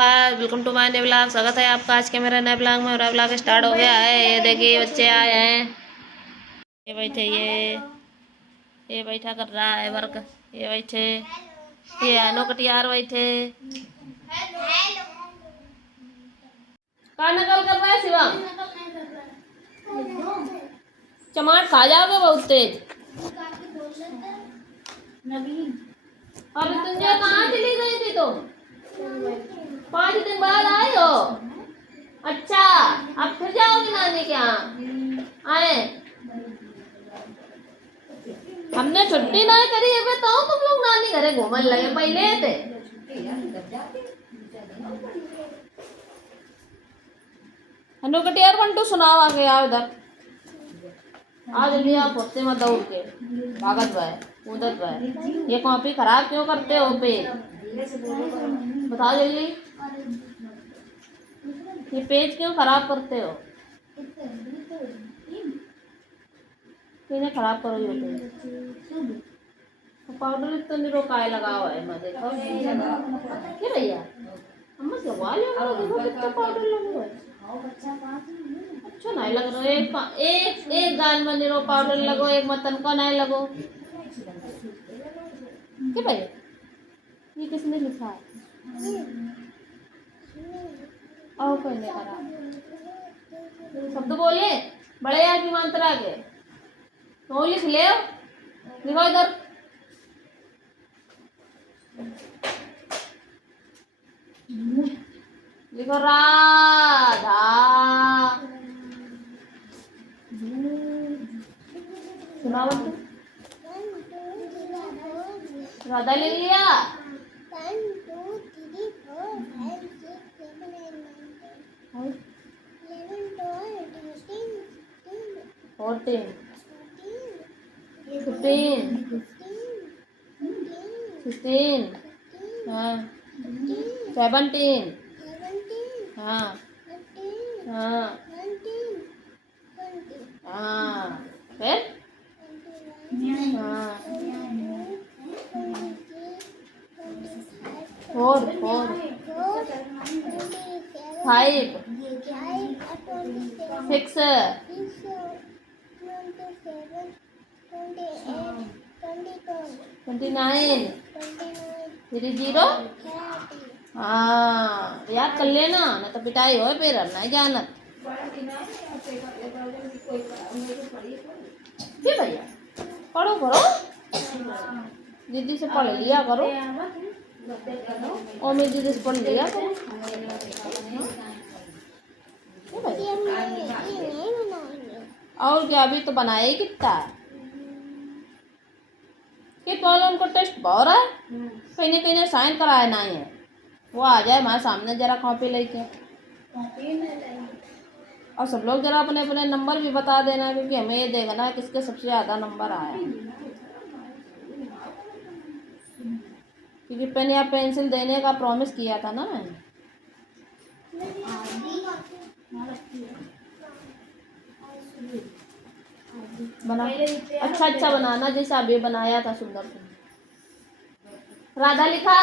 Welcome to my नए blog. स्वागत है आपका आज के मेरे नए ब्लॉग में। मेरा ब्लॉग स्टार्ट हो गया है। ये देखिए बच्चे आए हैं। ये बैठे, ये बैठा कर रहा है वर्क। ये बैठे, ये आनो कटियार बैठे। कहाँ नकल कर रहा है शिवम? चमाट खा जाओगे बहुत तेज। अरे तुम जो कहाँ चली गई थी तुम? 5 दिन बाद आई हो? अच्छा, अब फिर जाओगी नानी के यहाँ? आए हमने छुट्टी नहीं करी है तो तुम लोग नानी घरे घूमने लगे पहले थे। हनु कटियार बंटू सुनाओ आगे आओ इधर। आज लिया पोते में दौड़ के भागत भाई कूदत भाई। ये कॉपी खराब क्यों करते हो पेज? बताओ जल्दी, ये पेज क्यों खराब करते हो? किन्हें खराब करो ये पेज? पाउडर तो निरो काय लगा हुआ है मैं देखो। क्या भैया अम्मा से वाले देखो कितना पाउडर लगा हुआ है। अच्छा नहीं लग रहा। एक गाल में निरो पाउडर लगो, एक मतन का नहीं लगो। क्या भाई ये किसने लिखा है? और कोई नहीं करा। शब्द बोलिए बड़े यार की मंत्रा के तो लिख ले। लिखो इधर। लिखो राधा। सुनाओ राधा ले लिया। 1 2 3 4 5 6 7 8 9 10 11 12 13 14 15 हाँ 17 हाँ हाँ हाँ फिर हाँ 4 5 6 29 30 हाँ याद कर लेना ना तो पिटाई हो फिर नहीं जानत। भैया पढ़ो करो, दीदी से पढ़ लिया करो। और मेरी दीदी से पढ़ लिया करो। और क्या अभी तो बनाया ही कितना कि पहले उनको टेस्ट बहुत रहा है। कहीं ना साइन कराया नहीं है। वो आ जाए हमारे सामने जरा कॉपी लेके। और सब लोग जरा अपने अपने नंबर भी बता देना क्योंकि हमें ये देखना है किसके सबसे ज़्यादा नंबर आया। क्योंकि पेन या पेंसिल देने का प्रॉमिस किया था ना मैंने। बना अच्छा बनाना जैसा अभी बनाया था सुंदर सुंदर। राधा लिखा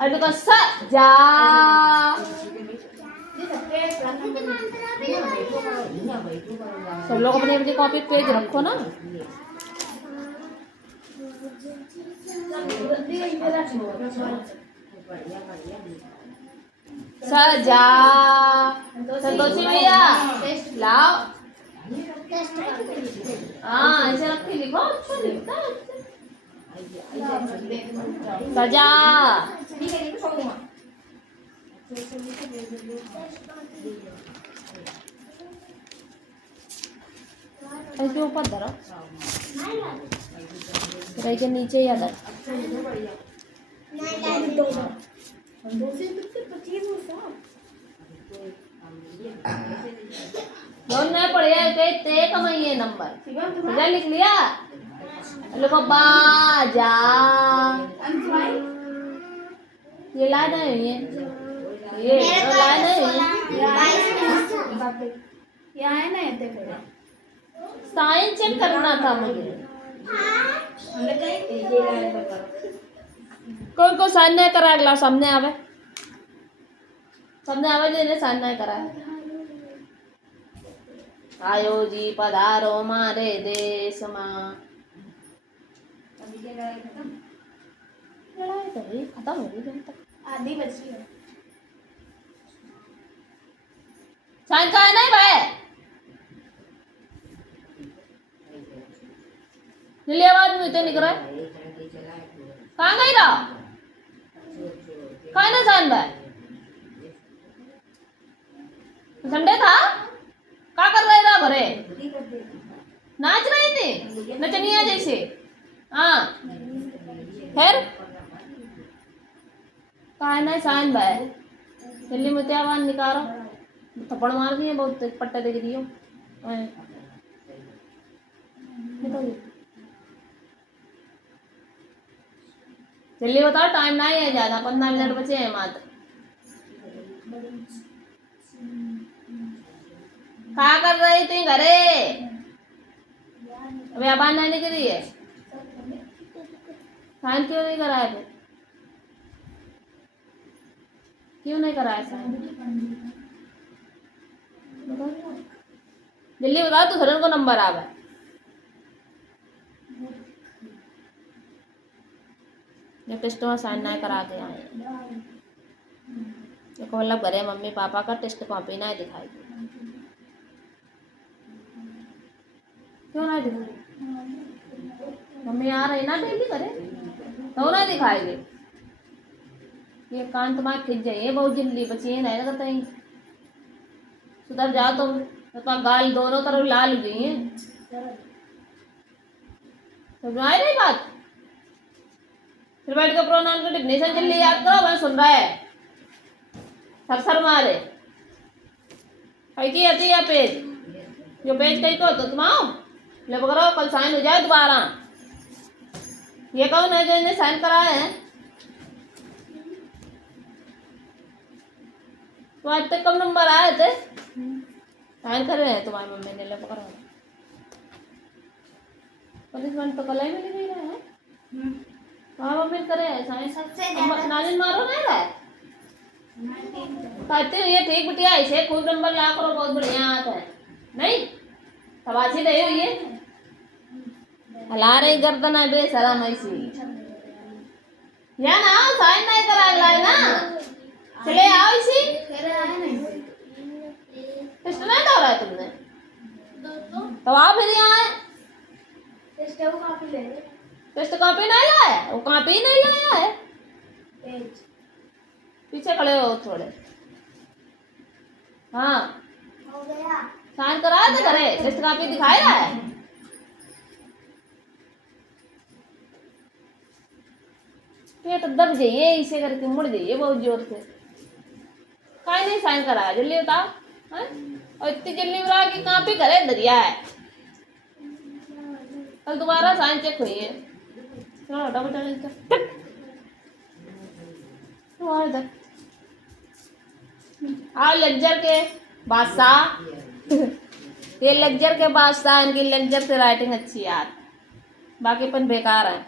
अरे देखो सजा। सब लोग अपनी अपनी कॉपी पेज रखो ना। सजा संतोषी भैया लाओ। हाँ ऐसे रख के लिखो। अच्छा लिखता है सजा। इसके ऊपर धरो के नीचे या धर। नहीं पढ़े कमाइए नंबर लिख लिया। लोग बाजा ये ला नहीं ये ला नहीं। साइन चेक करना था मुझे। कौन को साइन नहीं करा अगला सामने आवे जिन्हें साइन नहीं करा है। आयो जी पधारो मारे देश मां। लड़ाई तो हुई खत्म हो गई जब तक आधी बची है। साइन का है नहीं भाई नीली आवाज में तो निकल रहा है कहाँ गई रहा कहाँ ना साइन भाई संडे था क्या कर रहे था घरे नाच रही थी नचनिया जैसे हाँ फिर कहा नहीं साइन भाई दिल्ली में क्या आवाज निकालो थप्पड़ मार दिए बहुत पट्टे देख दियो जल्दी बताओ टाइम नहीं है ज्यादा 15 मिनट बचे हैं मात्र क्या कर रही थी घरे अभी आवाज नहीं निकली है साइन क्यों नहीं कराया फिर क्यों नहीं कराया साइन जल्दी बताओ तो फिर उनको नंबर आ गया ये टेस्ट में साइन नहीं करा के आए देखो मतलब घरे मम्मी पापा का टेस्ट कॉपी नहीं दिखाई दी क्यों नहीं दिखाई मम्मी आ रही ना डेली करे तो नहीं दिखाएगी ये कान तुम्हारे खिंच जाइए बहुत जल्दी बची है नहीं लगता ही सुधर जाओ तुम तो गाल दोनों तरफ लाल हो गई है समझ आई नहीं बात फिर बैठ के प्रोनाउन का डिफिनेशन जल्दी याद करो मैं सुन रहा है सर मारे की आती है पेज जो पेज कहीं को तो तुम आओ ले करो कल साइन हो जाए दोबारा ये कौन है जो इन्हें साइन कराया है तो आज तक कम नंबर आए थे साइन कर रहे हैं तुम्हारी मम्मी ने ले पकड़ो पनिशमेंट तो कल ही मिल गई है हाँ मम्मी करे साइन सबसे नालिन मारो नहीं रहा कहते हुए ठीक बिटिया ऐसे खूब नंबर ला करो बहुत बढ़िया आता है नहीं तबाची रही हुई है हला रही गर्दन है बेशरम ऐसी या ना साइन नहीं करा अगला है ना चले आओ इसी टेस्ट नहीं हो रहा है तुमने तो आओ फिर यहाँ टेस्ट कॉपी नहीं लाया वो कॉपी नहीं लाया है पीछे खड़े हो थोड़े हाँ हो गया साइन करा दे करे टेस्ट कॉपी दिखाई रहा है पेट दब जाइए इसे करके मुड़ जाइए बहुत जोर से काहे नहीं साइन कराया जल्दी बताओ और इतनी जल्दी बता कि कॉपी करे दरिया है कल दोबारा साइन चेक हुई है चलो हटा बेटा इधर आओ लेक्चर के बादशाह ये लेक्चर के बादशाह इनकी लेक्चर से राइटिंग अच्छी है यार बाकी पन बेकार है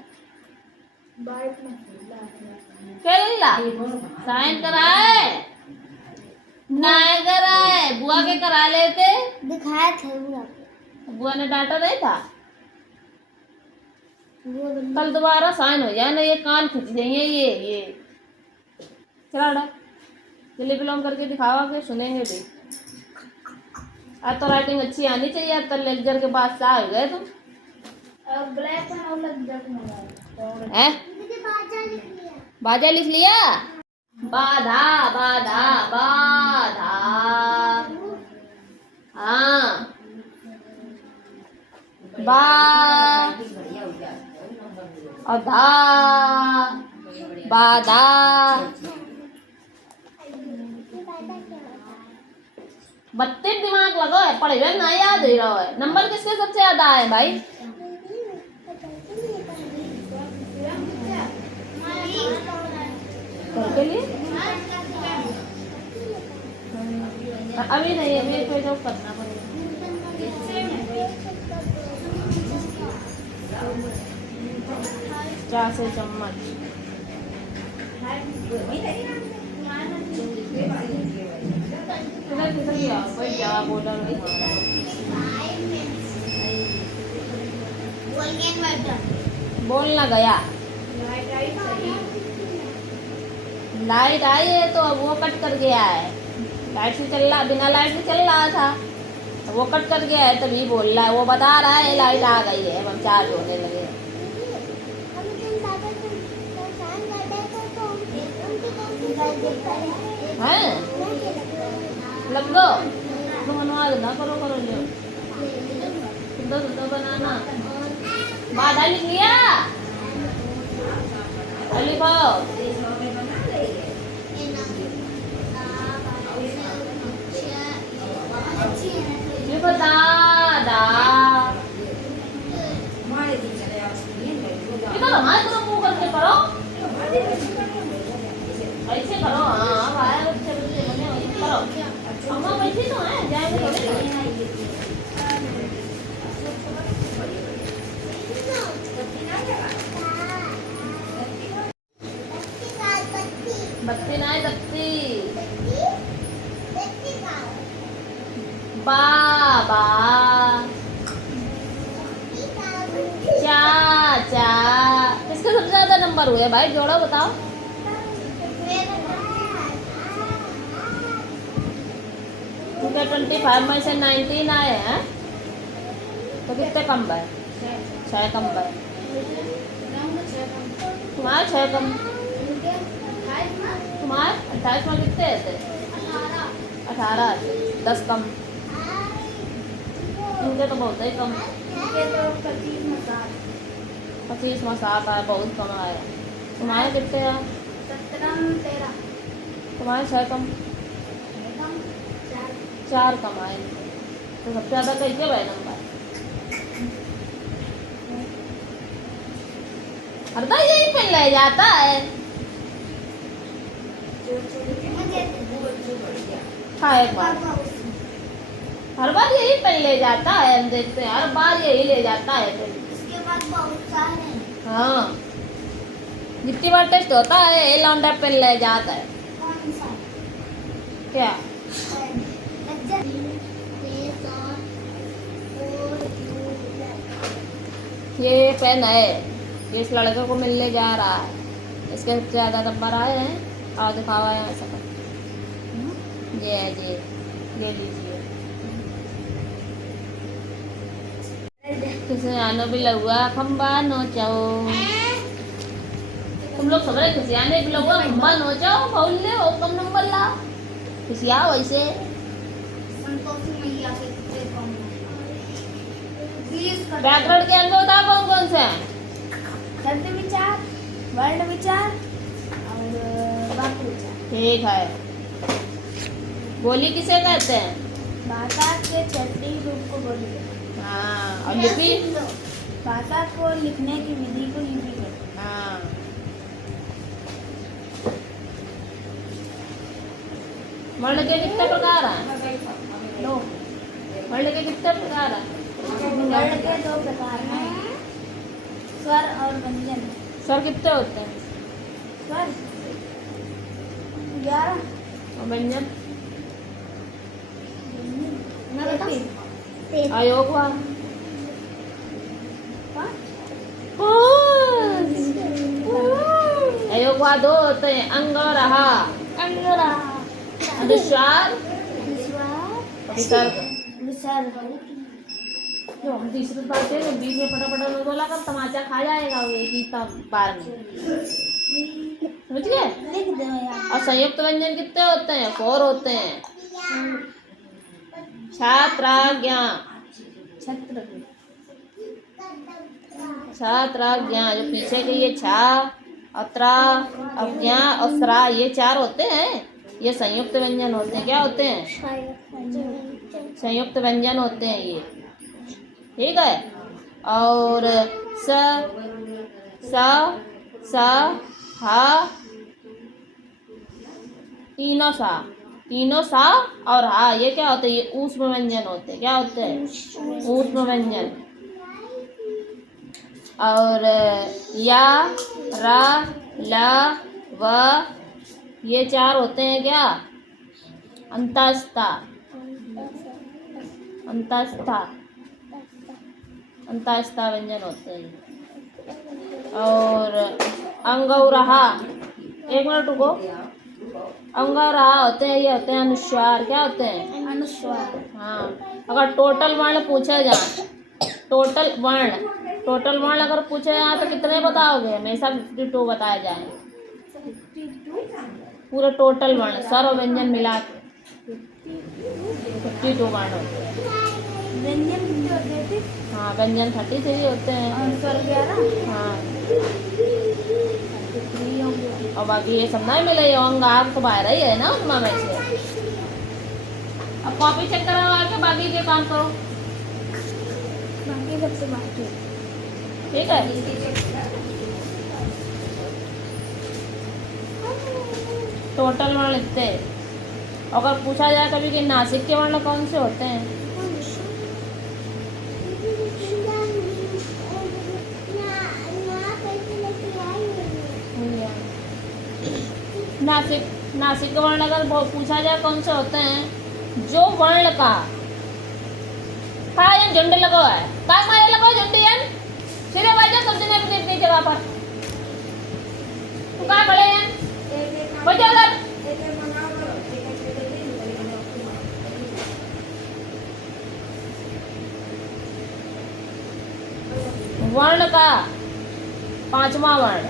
क्या साइन कराए नहीं कराए बुआ के करा लेते दिखाया था बुआ ने डांटा नहीं था कल दोबारा साइन हो जाए ना ये कान खिंच जाइए ये चला उड़ा जल्दी बिलोंग करके दिखावा के सुनेंगे भी आज तो राइटिंग अच्छी आनी चाहिए अब तो लेक्चर के बाद से हो गए तुम ब्लैक और लेक्चर हैं बाजा लिख लिया बाधा बाधा बाधा हाँ बा और धा बाधा बत्तीस दिमाग लगो है पढ़े हुए ना याद हो रहा है नंबर किसके सबसे ज्यादा है भाई के लिए अभी नहीं अभी कोई तो करना पड़ेगा चार से चम्मच किधर गया भाई क्या बोला बोलना गया लाइट आई है तो अब वो कट कर गया है लाइट से चल रहा बिना लाइट से चल रहा था तो वो कट कर गया है तभी बोल रहा है वो बता रहा है लाइट आ गई है अब हम चार्ज होने लगे हैं लग दो तुम बनवा देना करो करो लो सुंदर बनाना बाधा लिख लिया लिखो लिखो दादा इधर हमारे तरफ मुंह करके करो ऐसे करो हाँ भाई बच्चे बच्चे बने वैसे करो अम्मा बैठी तो है जाएंगे थोड़ी बत्ती नहीं बत्ती बाबा चाचा किसके सबसे ज्यादा नंबर हुए भाई जोड़ो बताओ क्योंकि 25 में से 19 आए हैं तो कितने कम भाई 6 कम भाई तुम्हारे 6 कम तुम्हारे 28 में कितने थे 18 10 कम इनके तो बहुत ही कम 25 में 7 आया बहुत कम आया तुम्हारे कितने हैं 17 13 तुम्हारे 6 कम 4 कम आए तो सबसे ज़्यादा कैसे भाई नंबर हरदा यही पे ले जाता है हाँ एक बार हर बार यही पे ले जाता है हम देखते हैं हर बार यही ले जाता है इसके बाद बहुत सारे हाँ जितनी बार टेस्ट होता है ये लौंडा पे ले जाता है कौन सा क्या ये पेन है ये इस लड़के को मिलने जा रहा है इसके सबसे ज़्यादा नंबर आए हैं और दिखावा है ऐसा कर ये है ये लीजिए किसी आनो भी लगुआ खम्बा नोचाओ तुम लोग सब किसी आने भी लगुआ खम्बा नोचाओ बोल ले हो कम नंबर ला किसी आओ ऐसे संतोषी मैया के कितने कम व्याकरण के अंग बता कौन कौन से हैं शब्द विचार वर्ण विचार और वाक्य विचार ठीक है बोली किसे कहते हैं भाषा के छठी रूप को बोली हाँ और लिपि भाषा को लिखने की विधि को लिपि कहते हैं हाँ वर्ण के कितने प्रकार हैं दो वर्ण के कितने प्रकार हैं वर्ण के 2 प्रकार हैं स्वर और व्यंजन स्वर कितने होते हैं स्वर 11 और व्यंजन मैं बताऊं अयोग हुआ अयोग हुआ 2 होते हैं अंग और हा अंगरा अनुस्वार विसर्ग विसर्ग जो हम तीसरी बात है बीच में फटाफट में बोला कर तमाचा खा जाएगा वो एक ही बार में समझ गए लिख दो यार और संयुक्त व्यंजन कितने होते हैं 4 होते हैं छात्राज्ञा छत्र छात्राज्ञा जो पीछे के ये छा अत्रा अज्ञा और स्रा ये 4 होते हैं ये संयुक्त व्यंजन होते हैं क्या होते हैं संयुक्त व्यंजन होते हैं ये ठीक है और स हा तीनों सा और हा ये क्या होते हैं ये ऊष्म व्यंजन होते हैं क्या होते हैं ऊष्म व्यंजन और या रा ला व ये 4 होते हैं क्या? अंतस्था, अंतस्था, अंतस्था व्यंजन होते हैं। और अंगौरहा, 1 मिनट रुको। अंगौरहा होते हैं, ये होते हैं अनुस्वार। क्या होते हैं? अनुस्वार। हाँ, अगर टोटल वर्ण पूछा जाए, टोटल वर्ण अगर पूछे जाए तो कितने बताओगे? हमेशा 52 बताए जाए, पूरे टोटल वर्ण स्वर और व्यंजन मिला के 52 वर्ण होते हैं। व्यंजन कितने होते थे? हाँ, व्यंजन 33 होते हैं। और स्वर 11। हाँ, 33 हो गया। और बाकी ये सब नहीं मिले, ये अंग आग तो बाहर ही है ना उसमें में से। अब कॉपी चेक करवा के बाकी के काम करो, बाकी सबसे बाकी। ठीक है? टोटल वर्ण लिखते। अगर पूछा जाए कभी कि नासिक के वर्ण कौन से होते हैं? नासिक के वर्ण अगर पूछा जाए कौन से होते हैं? जो वर्ण का ये झुंड लगो है, का मारे लगो झुंड यान सिरे बैठे सब जने अपनी जगह पर। तू का खड़े हैं? बैठो उधर। वर्ण का 5वां वर्ण,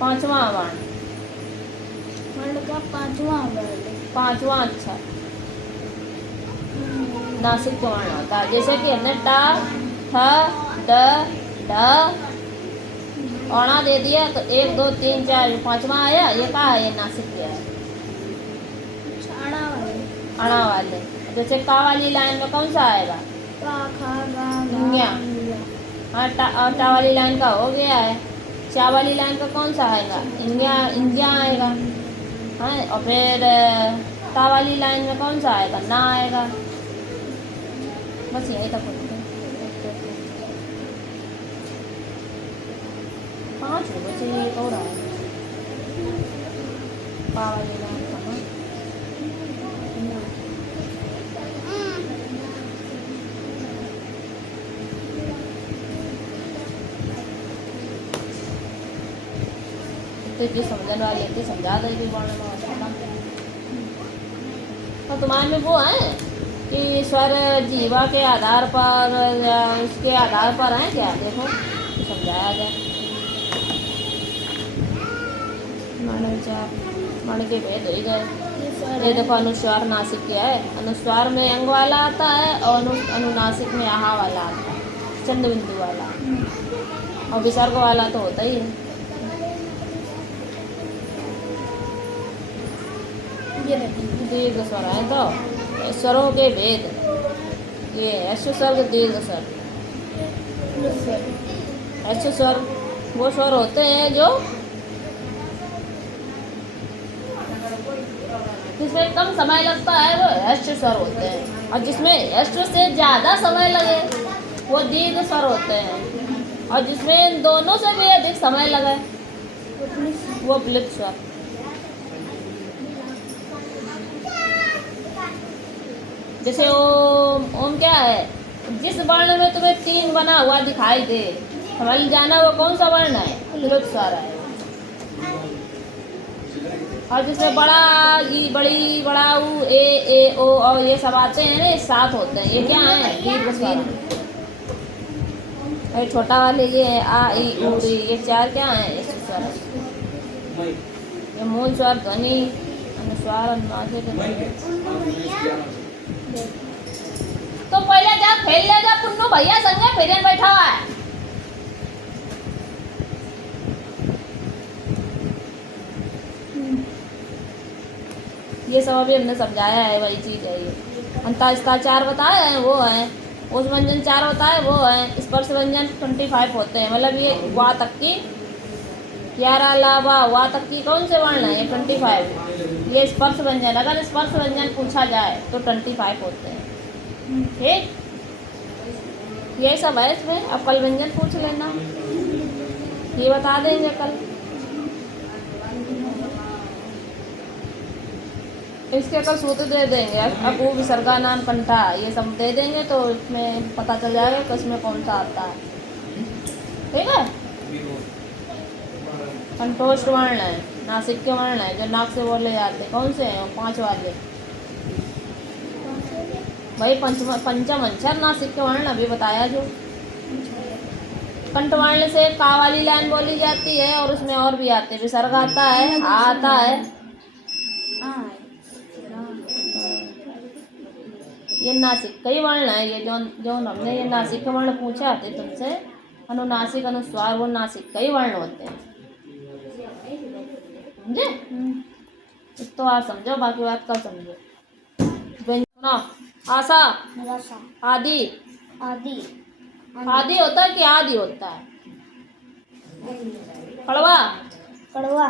5वां वर्ण, वर्ण का 5वां वर्ण। 5वां अच्छा नासिक वर्ण होता है। जैसे कि हमने ट, ठ, ड, ढ औणा दे दिया तो 1 2 3 4 5वां आया। ये का है? ये नासिक है, अड़ा वाले। अणा वाले। जैसे का वाली लाइन में कौन सा आएगा? का, खा, गा, इंग्या। हाँ, टा वाली लाइन का हो गया है। चा वाली लाइन का कौन सा आएगा? इंग्या आएगा। हाँ, और फिर ता वाली लाइन में कौन सा आएगा? ना आएगा। बस यही तक होता है। 5 बचे, एक और आएगा पा वाली लाइन का। हाँ, तो समझने वाली थी समझा देगी वर्ण में। तो तुम्हारे में वो है कि स्वर जीवा के आधार पर या उसके आधार पर है क्या? देखो तो समझाया जाए। वर्ण के भेद हो ही गए। ये देखो अनुस्वार नासिक क्या है? अनुस्वार में अंग वाला आता है और अनुनासिक में आहा वाला आता है, चंद बिंदु वाला। और विसर्ग वाला तो होता ही है। दीर्घ स्वर है तो स्वरों के भेद। ये ऐश्व स्वर, दीर्घ स्वर। ऐश्व स्वर वो स्वर होते हैं जो जिसमें कम समय लगता है, वो ऐश्व स्वर होते हैं। और जिसमें ऐश्व से ज़्यादा समय लगे वो दीर्घ स्वर होते हैं। और जिसमें दोनों से भी अधिक समय लगे वो प्लिप स्वर। जैसे ओम, ओम क्या है? जिस वर्ण में तुम्हें 3 बना हुआ दिखाई दे, समझ जाना वो कौन सा वर्ण है? प्लुत स्वर है। और जिसमें बड़ा ई, बड़ी, बड़ा ऊ, ए ओ और ये सब आते हैं ना, 7 होते हैं। ये क्या है? दीर्घ स्वर। और छोटा वाले ये है आ ई उ री, ये 4 क्या है? ऐश्व स्वर है। ये मूल स्वर ध्वनि अनुस्वार अनुनासिक। तो पहले जा खेल ले जा पुन्नू भैया संगे फिर बैठा हुआ है। ये सब अभी हमने समझाया है, वही चीज है। ये अंतस्था 4 बताए हैं, वो है। उस व्यंजन 4 बताए, वो है। स्पर्श व्यंजन 25 होते हैं। मतलब ये वा तक की 11 लावा वा तक की कौन से वर्ण है? ये 25। ये स्पर्श व्यंजन, अगर स्पर्श व्यंजन पूछा जाए तो 25 होते हैं। ठीक, ये सब है इसमें। अब कल व्यंजन पूछ लेना। ये बता देंगे कल। इसके कल सूत्र दे देंगे, अकू विसर्गा नाम कंठा ये सब दे देंगे, तो इसमें पता चल जाएगा कि इसमें कौन सा आता है। ठीक है। कंठोष्ठ वर्ण है, नासिक के वर्ण है जो नाक से बोले जाते, कौन से हैं वो 5 वाले भाई। पंचम अक्षर नासिक के वर्ण अभी बताया जो। कंठ वर्ण से का वाली लाइन बोली जाती है, और उसमें और भी आते हैं, विसर्ग आता है, आ आता है। ये नासिक कई वर्ण है, ये जो हमने ये नासिक के वर्ण पूछे आते तुमसे, अनुनासिक अनुस्वार, वो नासिक कई वर्ण होते हैं, समझे? तो आज समझो, बाकी बात कल समझो। व्यंजना आशा आदि। आदि आदि होता है कि आदि होता है? कड़वा कड़वा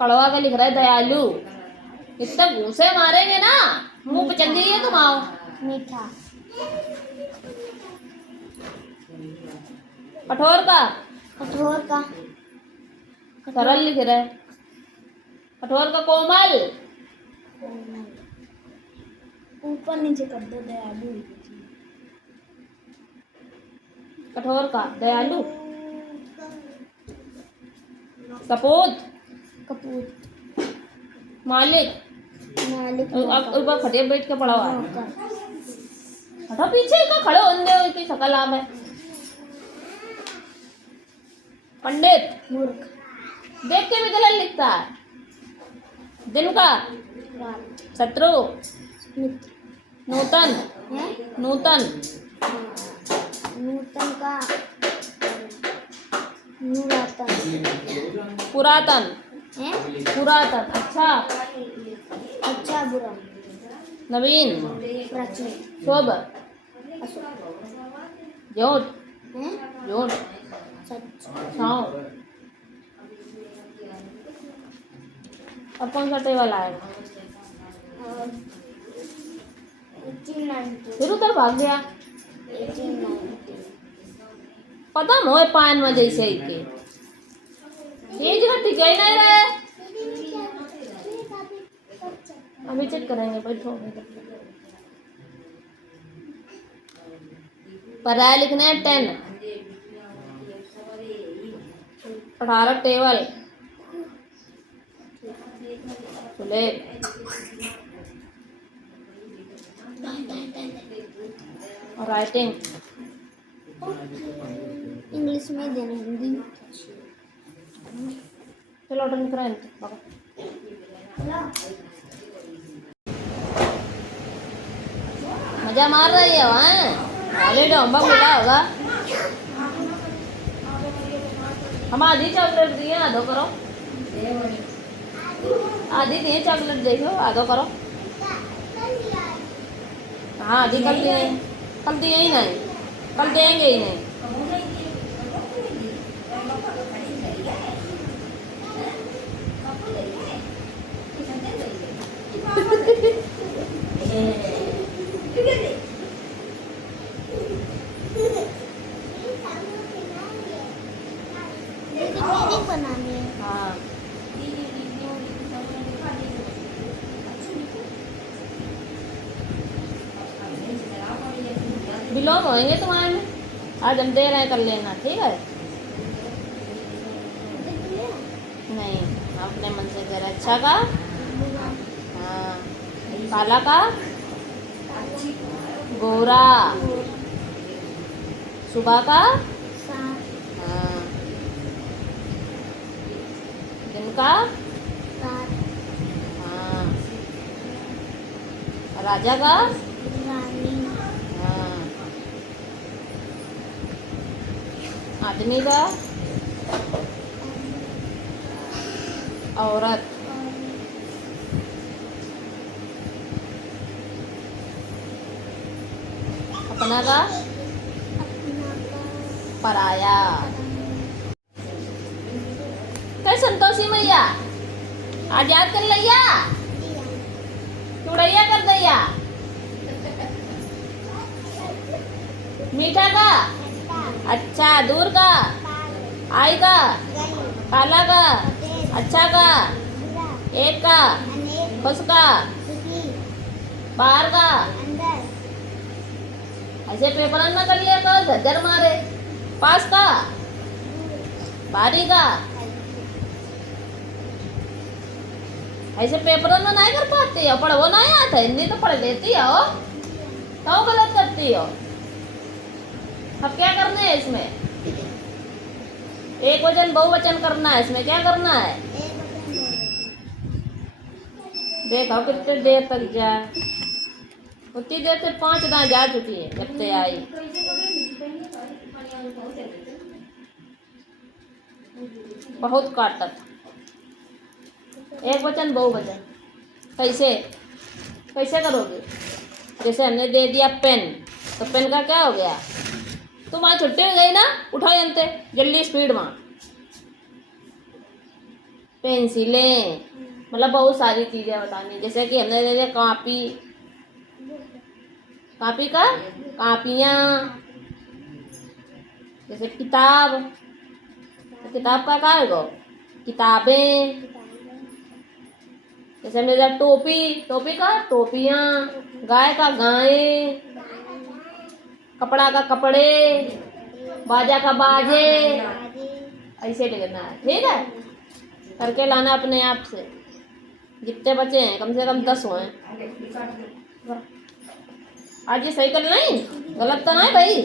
कड़वा का लिख रहा है दयालु। इतने घूसे मारेंगे ना मुंह पे चल जाइए तुम। आओ। मीठा कठोर का कठोर का सरल लिख रहा है। कठोर का कोमल। ऊपर नीचे कर दो दयालु। कठोर का दयालु। सपूत कपूत मालिक। मालिक ऊपर खटिया बैठ के पड़ा हुआ है। हटो पीछे का खड़े होंगे की शकल आम है। पंडित मूर्ख देख के भी गलत लिखता है। दिन का शत्रु। मित्र नूतन है नूतन नूतन का नूरातन पुरातन है पुरातन अच्छा अच्छा बुरा नवीन प्राचीन शुभ अशुभ जोट है जोट सच छाँव। अब कौन सा टेबल आएगा? और 1890 फिर उधर भाग गया। 1890 पता मोए पान में जैसे ही के ये जगह ठीक है नहीं रहे। अभी चेक करेंगे बैठो। पढ़ाई लिखने 10 18 टेबल प्लेट और राइटिंग। इंग्लिश में देना हिंदी में चलो ऑर्डर लिख रहे हैं बाबा। मजा मार रही है वहाँ हॉलीडे होमवर्क मिला होगा। हम आधी चॉकलेट दिए आधो करो। आधी दिए चॉकलेट देखो आधो करो। हाँ आधी कल दिए ही नहीं, कल देंगे ही नहीं। बनानी है। हाँ बिलोंग होएंगे तुम्हारे में। आज हम दे रहे हैं कर लेना ठीक है। नहीं अपने मन से दे रहे। अच्छा का हाँ काला का गोरा सुबह का हाँ दिन का हाँ राजा का हाँ आदमी का औरत अपना का पराया। कई संतोषी मैया आज याद कर लिया चुड़ैया कर दैया। मीठा का अच्छा दूर का, आई का, काला का, अच्छा का, एक का, खुश का, बाहर का। ऐसे पेपर ना कर लिया कर, झज्जर मारे। पास का, बारी का। ऐसे पेपर में नहीं कर पाती हो, पढ़ो नहीं आता, हिंदी तो पढ़ लेती हो, तो गलत करती हो। अब क्या करना है इसमें? एक वचन बहुवचन करना है, इसमें क्या करना है? देखो कितने देर तक जाए, उतनी देर से 5 दाएं जा चुकी है जब से आई। बहुत काटत। एक वचन बहुवचन कैसे कैसे करोगे? जैसे हमने दे दिया पेन, तो पेन का क्या हो गया? तुम आज छुट्टी हो गई ना, उठाओ जनते जल्दी स्पीड में। पेंसिलें, मतलब बहुत सारी चीजें बतानी। जैसे कि हमने दे दिया कॉपी, कॉपी का कॉपियाँ। जैसे किताब, तो किताब का क्या होगा? किताबें। जैसे हमने दिया टोपी, टोपी का टोपियाँ। गाय का गायें, कपड़ा का कपड़े, बाजा का बाजे। ऐसे लिखना है, ठीक है? करके लाना अपने आप से। जितने बचे हैं कम से कम 10 हुए। आज ये सही कर नहीं, गलत तो नहीं भाई?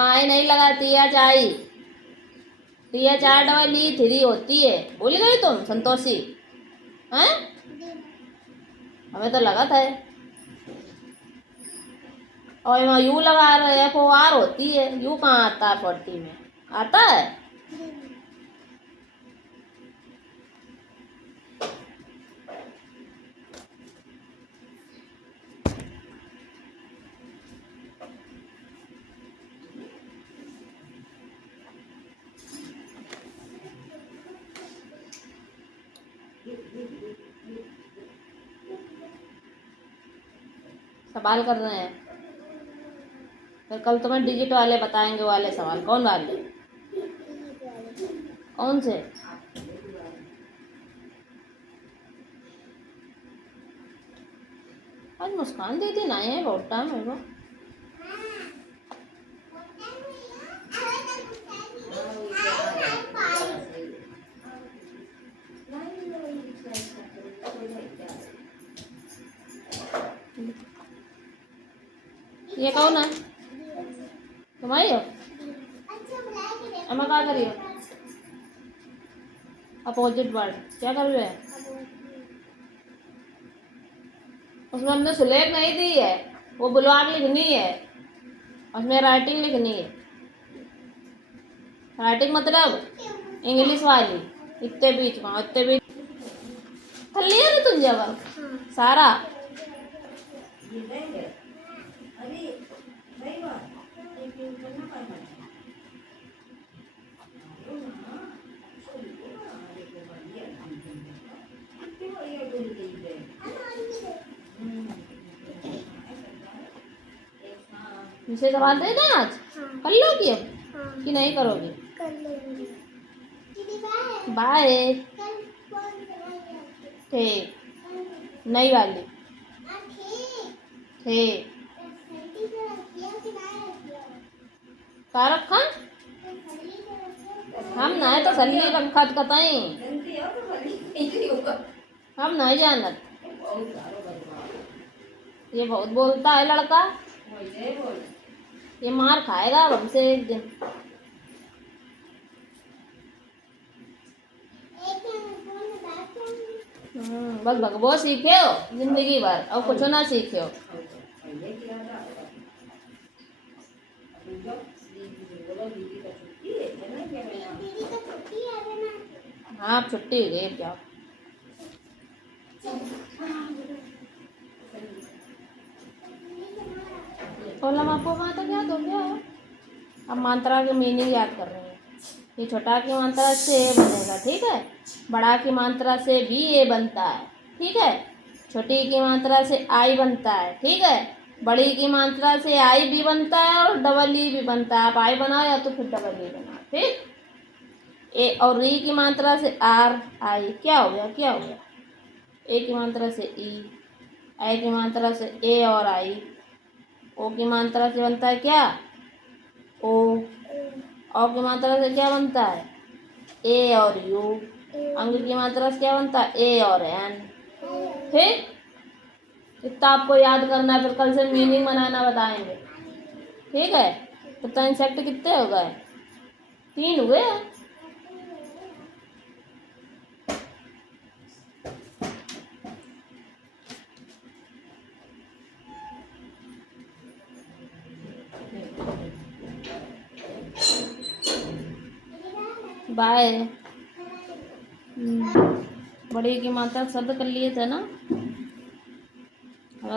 आई नहीं लगाती है चाय, टी चार डबल ई 3 होती है। भूल गई तुम संतोषी? हैं? हमें तो लगा था। और यहाँ यू लगा रहे हैं, FOR होती है। यू कहाँ आता है 40 में? आता है? सवाल कर रहे हैं, फिर कल तुम्हें डिजिट वाले बताएंगे। वाले सवाल कौन वाले? कौन से? आज मुस्कान दीदी नहीं है, बहुत टाइम है वो। ये कौन है? तुम आई हो? अम्मा क्या करी हो? अपोजिट वर्ड क्या कर रहे हैं? उसमें हमने सुलेख नहीं दी है, वो बुलवाग लिखनी है, उसमें राइटिंग लिखनी है। राइटिंग मतलब इंग्लिश वाली, इतने बीच में इतने बीच कर लिया ना तुम जब सारा। मुझसे सवाल दे दें आज, कर लोगी अब कि नहीं करोगी? बाय। ठीक, नई वाली ठीक। का रखा? हम नहीं तो सली रखा कतई, हम नहीं जानत। ये बहुत बोलता है लड़का, ये मार खाएगा अब हमसे एक दिन। बस भगवो सीखे हो जिंदगी भर, और कुछ ना सीखे हो। हाँ अब छुट्टी हो गई, जाओ। कोलम आपको कहाँ तक याद हो गया? अब मात्रा की मीनिंग याद कर रहे हैं। ये छोटा की मात्रा से ए बनेगा, ठीक है? बड़ा की मात्रा से भी ए बनता है, ठीक है? छोटी की मात्रा से आई बनता है, ठीक है? बड़ी की मात्रा से आई भी बनता है और डबल ई भी बनता है। आप आई बनाओ या तो फिर डबल ई बनाओ। ठीक। ए और री की मात्रा से आर आई, क्या हो गया, क्या हो गया? ए की मात्रा से ई, आई की मात्रा से ए और आई, ओ की मात्रा से बनता है क्या? ओ की मात्रा से क्या बनता है? ए और यू, अंग की मात्रा से क्या बनता है? ए और एन। ठीक। इतना आपको याद करना है, फिर कल से मीनिंग बनाना बताएंगे। ठीक है। तो इंसेक्ट कितने हो गए? 3 हुए। बाय। बड़ी की मात्रा शब्द कर लिए थे ना।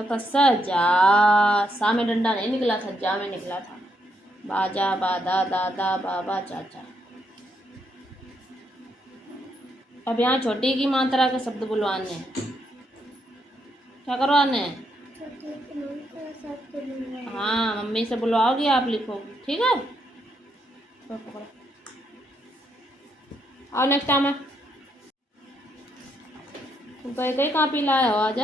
सजा, सा में डंडा नहीं निकला था, जा में निकला था। बाजा, बादा, दादा, बाबा, चाचा। अब यहाँ छोटी की मात्रा के शब्द बुलवाने हैं। क्या करवाने हैं? हाँ, मम्मी से बुलवाओगी, आप लिखोगे। ठीक है। आओ नेक्स्ट टाइम। तुम तो एक ही कॉपी लाए हो आज।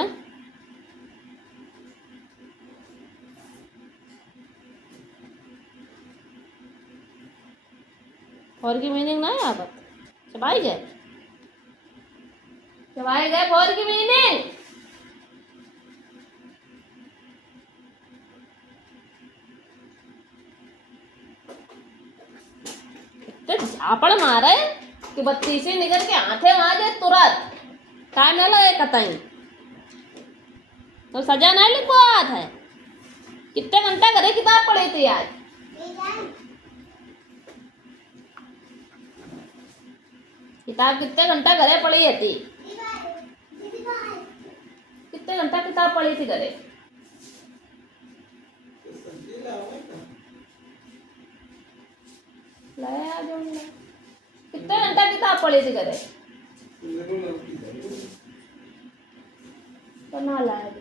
और की मीनिंग नहीं है आप चबाई गए, चबाई गए फॉर की मीनिंग। इतने झापड़ मारे कि बत्ती से निकल के आंखें वहां जाए तुरंत। टाइम न लगे कतई तो सजा नहीं लिखवात है। कितने घंटा करे किताब पढ़ी थी आज? किताब कितने घंटा घरे पढ़ी थी? कितने घंटा किताब पढ़ी थी घरे? कितने घंटा किताब पढ़ी थी घरे? तो ना लाया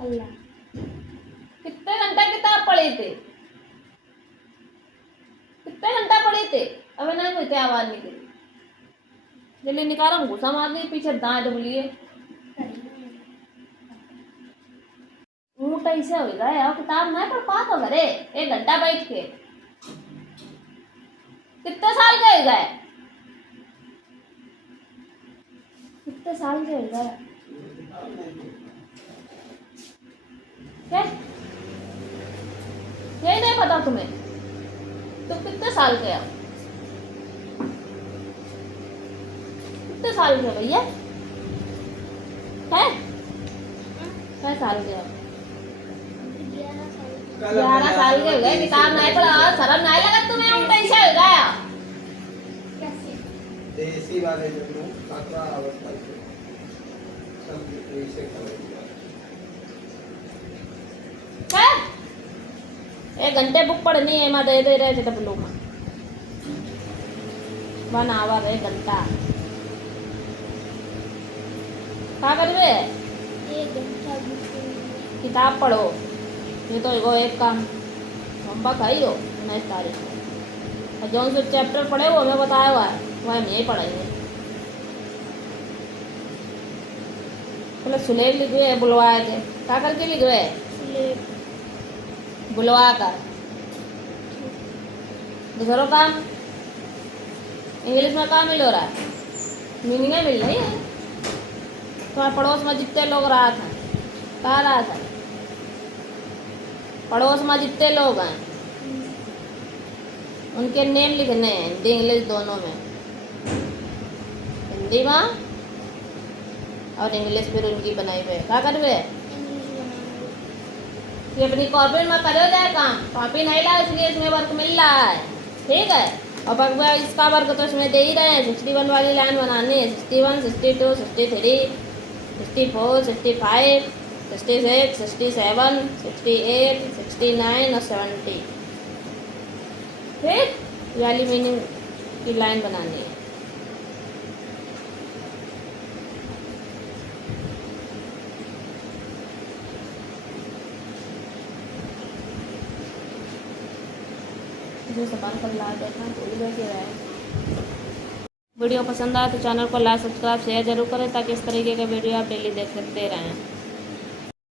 अल्लाह। कितने घंटा किताब पढ़ी थी? कितने घंटा पढ़ी थी? अबे नहीं हुई थी आवाज निकली। जल्दी निकालो, घुसा मार दी पीछे दांत डबलिए। ऊँट ऐसे हो गया किताब नहीं पढ़ पाता घरे 1 घंटा बैठ के। कितने साल के हो गए? कितने साल के हो गए? क्या यही नहीं पता तुम्हें? तो कितने साल के हो? कितने साल के भैया है? 6 साल के हो? 11 साल के हो गए, किताब नहीं पढ़ा, शर्म नहीं लगा तुम्हें? ऊँट ऐसे हो गया। देसी वाले जो छात्रा अवस्था के सब ऐसे है 1 घंटे बुक पढ़नी है, मैं दे दे रहे थे डब्लू में 1 आवर 1 घंटा। क्या कर रहे? 1 घंटा किताब पढ़ो। ये तो एगो एक काम होमवर्क है हो 19 तारीख को, और जो से चैप्टर पढ़े वो हमें बताया हुआ है वह हम यही पढ़ेंगे। पहले सुलेख लिख हुए बुलवाए थे, क्या करके लिख हुए? बुलवा कर। दूसरों काम इंग्लिश में काम मिल हो रहा है, मीनिंग मिल रही है। तुम्हारे पड़ोस में जितने लोग रहा था, कहा रहा था? पड़ोस में जितने लोग हैं उनके नेम लिखने हैं, हिंदी इंग्लिश दोनों में। हिंदी में और इंग्लिश फिर उनकी बनाई हुई। क्या करवे? ये अपनी कॉपी में करो जाए काम, कॉपी नहीं लाए इसलिए इसमें वर्क मिल रहा है। ठीक है। और भगवा इसका वर्क तो इसमें दे ही रहे हैं। 61 वाली लाइन बनानी है। 61, 62, 63, 64, 65, 66, 67, 68, 69 और 70। फिर वाली मीनिंग की लाइन बनानी है। जो सामान कर ला देखा तो भी बैठे रहे। वीडियो पसंद आए तो चैनल को लाइक सब्सक्राइब शेयर जरूर करें ताकि इस तरीके के वीडियो आप डेली देखते रहें।